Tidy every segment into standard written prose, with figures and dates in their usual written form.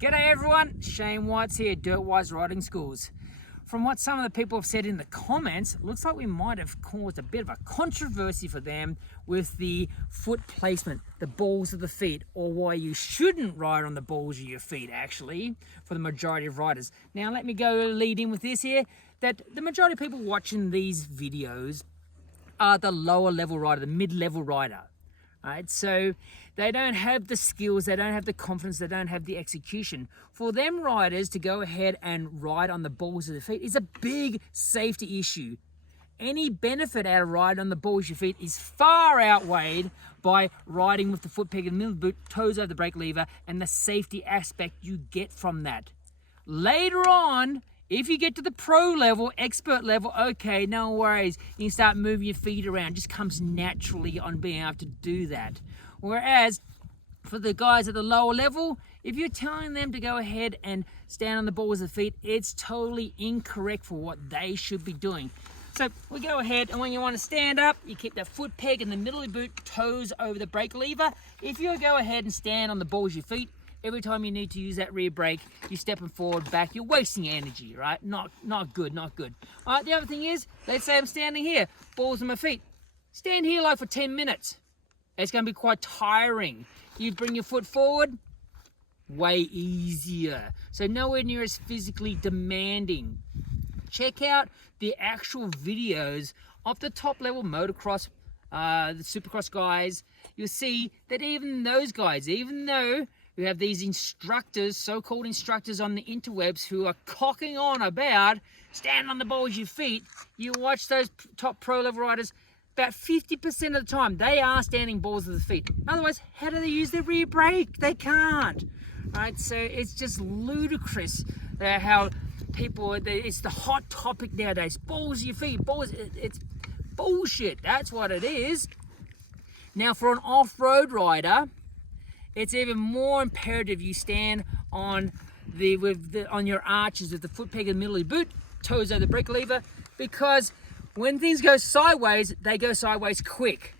G'day everyone, Shane White's here, Dirtwise Riding Schools. From what some of the people have said in the comments, it looks like we might have caused a bit of a controversy for them with the foot placement, the balls of the feet, or why you shouldn't ride on the balls of your feet actually, for the majority of riders. Now let me go lead in with this here, that the majority of people watching these videos are the lower level rider, the mid-level rider. Right, so they don't have the skills, they don't have the confidence, they don't have the execution. For them riders to go ahead and ride on the balls of the feet is a big safety issue. Any benefit out of riding on the balls of your feet is far outweighed by riding with the foot peg in the middle of the boot, toes over the brake lever, and the safety aspect you get from that. Later on, if you get to the pro level, expert level, okay, no worries. You can start moving your feet around. It just comes naturally on being able to do that. Whereas for the guys at the lower level, if you're telling them to go ahead and stand on the balls of the feet, it's totally incorrect for what they should be doing. So we go ahead, and when you want to stand up, you keep that foot peg in the middle of the boot, toes over the brake lever. If you go ahead and stand on the balls of your feet, every time you need to use that rear brake, you're stepping forward, back, you're wasting energy, right? Not good, not good. All right, the other thing is, let's say I'm standing here, balls on my feet. Stand here like for 10 minutes. It's gonna be quite tiring. You bring your foot forward, way easier. So nowhere near as physically demanding. Check out the actual videos of the top level motocross, the supercross guys. You'll see that even those guys, even though we have these instructors, so-called instructors on the interwebs who are cocking on about stand on the balls of your feet. You watch those top pro level riders, about 50% of the time, they are standing balls of the feet. Otherwise, how do they use their rear brake? They can't, right? So it's just ludicrous how people, it's the hot topic nowadays. Balls of your feet, balls, it's bullshit. That's what it is. Now for an off-road rider, it's even more imperative you stand on on your arches with the foot peg in the middle of the boot, toes over the brake lever, because when things go sideways, they go sideways quick.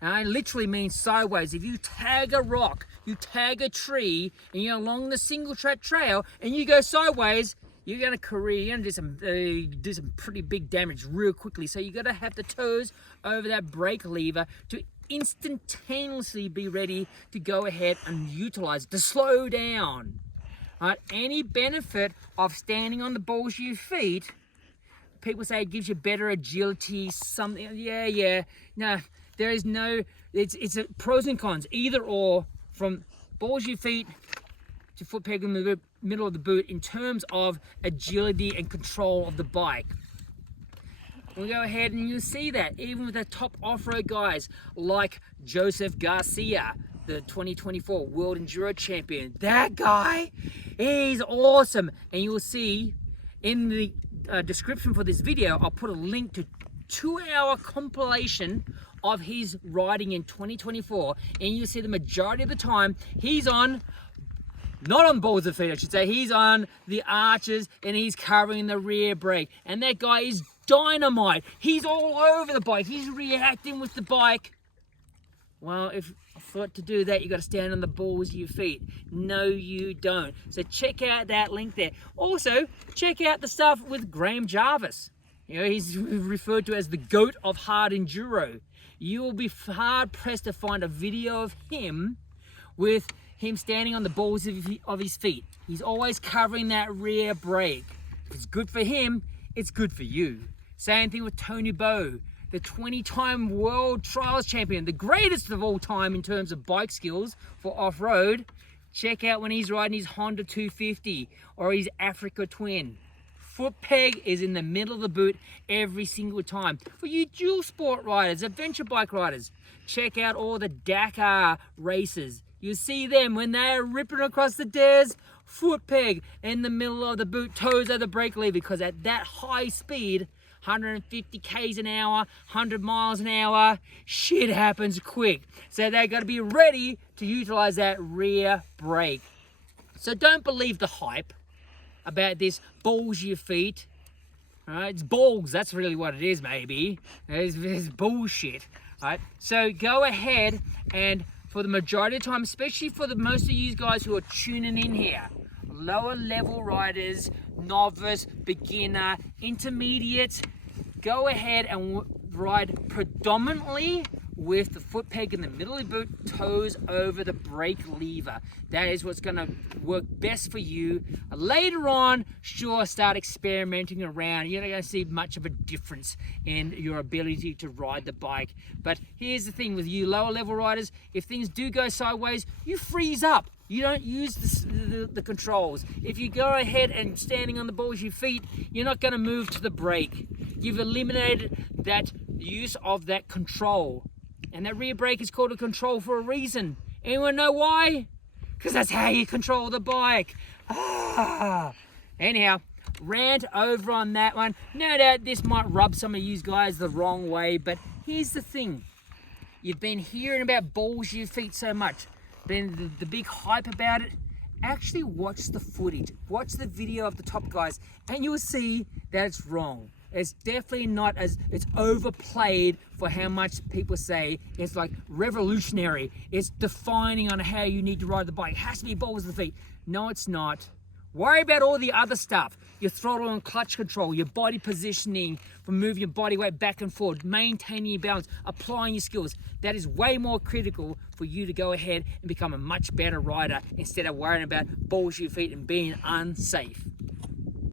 It literally means sideways. If you tag a rock, you tag a tree, and you're along the single track trail, and you go sideways, you're gonna do some pretty big damage real quickly. So you gotta have the toes over that brake lever to instantaneously be ready to go ahead and utilize it, to slow down. Right? Any benefit of standing on the balls of your feet, people say it gives you better agility, something, yeah. No, there is no, it's a pros and cons, either or, from balls of your feet to foot peg in the middle of the boot in terms of agility and control of the bike. We'll go ahead and you'll see that even with the top off-road guys like Josep Garcia, the 2024 World Enduro Champion. That guy, he's awesome. And you'll see in the description for this video, I'll put a link to 2-hour compilation of his riding in 2024. And you'll see the majority of the time, he's on, not on balls of feet I should say, he's on the arches and he's covering the rear brake. And that guy is dynamite. He's all over the bike. He's reacting with the bike. Well, for to do that, you got to stand on the balls of your feet. No, you don't. So check out that link there. Also, check out the stuff with Graham Jarvis. You know, he's referred to as the GOAT of hard enduro. You will be hard pressed to find a video of him with him standing on the balls of his feet. He's always covering that rear brake. If it's good for him, it's good for you. Same thing with Tony Bow, the 20-time world trials champion, the greatest of all time in terms of bike skills for off-road. Check out when he's riding his Honda 250 or his Africa Twin. Foot peg is in the middle of the boot every single time. For you dual sport riders, adventure bike riders, check out all the Dakar races. You see them when they're ripping across the dares, foot peg in the middle of the boot, toes over the brake lever, because at that high speed, 150 k's an hour, 100 miles an hour, shit happens quick. So they got to be ready to utilize that rear brake. So don't believe the hype about this balls your feet. It's balls, that's really what it is, maybe. It's bullshit. Right? So go ahead and for the majority of the time, especially for the most of you guys who are tuning in here, lower level riders, novice, beginner, intermediate, go ahead and ride predominantly with the foot peg in the middle of the boot, toes over the brake lever. That is what's going to work best for you. Later on, sure, start experimenting around. You're not going to see much of a difference in your ability to ride the bike. But here's the thing with you lower level riders, if things do go sideways, you freeze up. You don't use the controls. If you go ahead and standing on the balls of your feet, you're not going to move to the brake. You've eliminated that use of that control. And that rear brake is called a control for a reason. Anyone know why? Because that's how you control the bike. Anyhow, rant over on that one. No doubt this might rub some of you guys the wrong way, but here's the thing. You've been hearing about balls of your feet so much. Been the big hype about it. Actually watch the footage. Watch the video of the top guys and you'll see that it's wrong. It's definitely not as, it's overplayed for how much people say. It's like revolutionary. It's defining on how you need to ride the bike. It has to be balls of the feet. No, it's not. Worry about all the other stuff. Your throttle and clutch control, your body positioning, for moving your body weight back and forward, maintaining your balance, applying your skills. That is way more critical for you to go ahead and become a much better rider instead of worrying about balls of your feet and being unsafe.